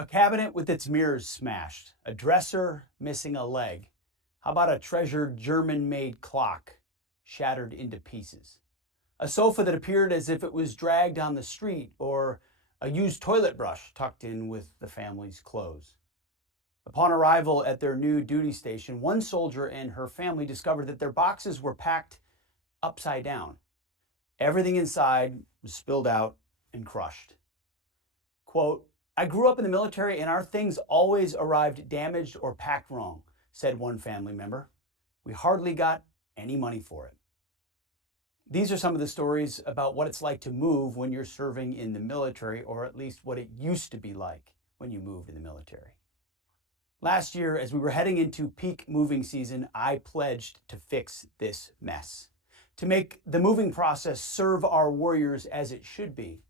A cabinet with its mirrors smashed, a dresser missing a leg. How about a treasured German-made clock shattered into pieces? A sofa that appeared as if it was dragged on the street, or a used toilet brush tucked in with the family's clothes. Upon arrival at their new duty station, one soldier and her family discovered that their boxes were packed upside down. Everything inside was spilled out and crushed. Quote, "I grew up in the military and our things always arrived damaged or packed wrong," said one family member. "We hardly got any money for it." These are some of the stories about what it's like to move when you're serving in the military, or at least what it used to be like when you moved in the military. Last year, as we were heading into peak moving season, I pledged to fix this mess, to make the moving process serve our warriors as it should be.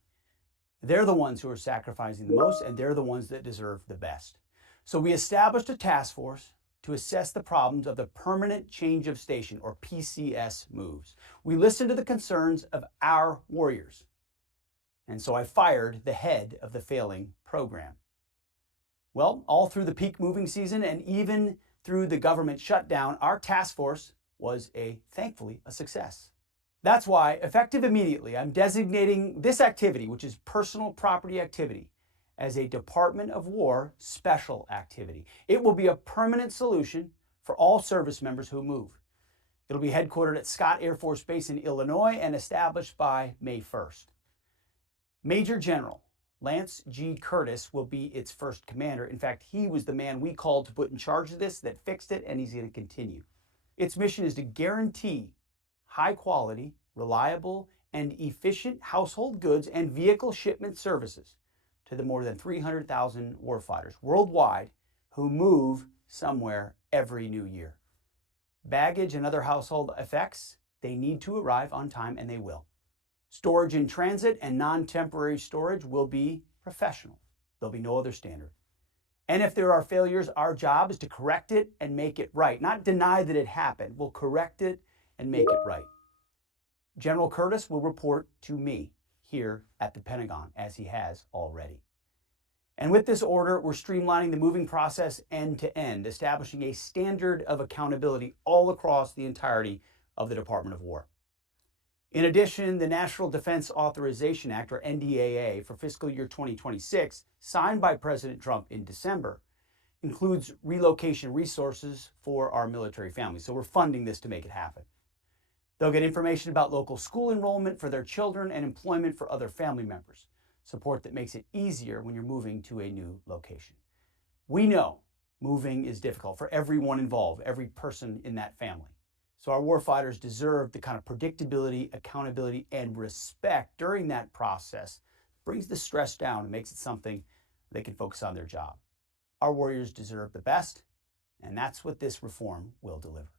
They're the ones who are sacrificing the most, and they're the ones that deserve the best. So we established a task force to assess the problems of the permanent change of station, or PCS moves. We listened to the concerns of our warriors. And so I fired the head of the failing program. Well, all through the peak moving season and even through the government shutdown, our task force was thankfully a success. That's why, effective immediately, I'm designating this activity, which is personal property activity, as a Department of War special activity. It will be a permanent solution for all service members who move. It'll be headquartered at Scott Air Force Base in Illinois and established by May 1st. Major General Lance G. Curtis will be its first commander. In fact, he was the man we called to put in charge of this, that fixed it, and he's going to continue. Its mission is to guarantee high quality, reliable, and efficient household goods and vehicle shipment services to the more than 300,000 warfighters worldwide who move somewhere every new year. Baggage and other household effects, they need to arrive on time, and they will. Storage in transit and non-temporary storage will be professional. There'll be no other standard. And if there are failures, our job is to correct it and make it right, not deny that it happened. We'll correct it and make it right. General Curtis will report to me here at the Pentagon, as he has already. And with this order, we're streamlining the moving process end to end, establishing a standard of accountability all across the entirety of the Department of War. In addition, the National Defense Authorization Act, or NDAA, for fiscal year 2026, signed by President Trump in December, includes relocation resources for our military families. So we're funding this to make it happen. They'll get information about local school enrollment for their children and employment for other family members, support that makes it easier when you're moving to a new location. We know moving is difficult for everyone involved, every person in that family. So our warfighters deserve the kind of predictability, accountability, and respect during that process. Brings the stress down and makes it something they can focus on their job. Our warriors deserve the best, and that's what this reform will deliver.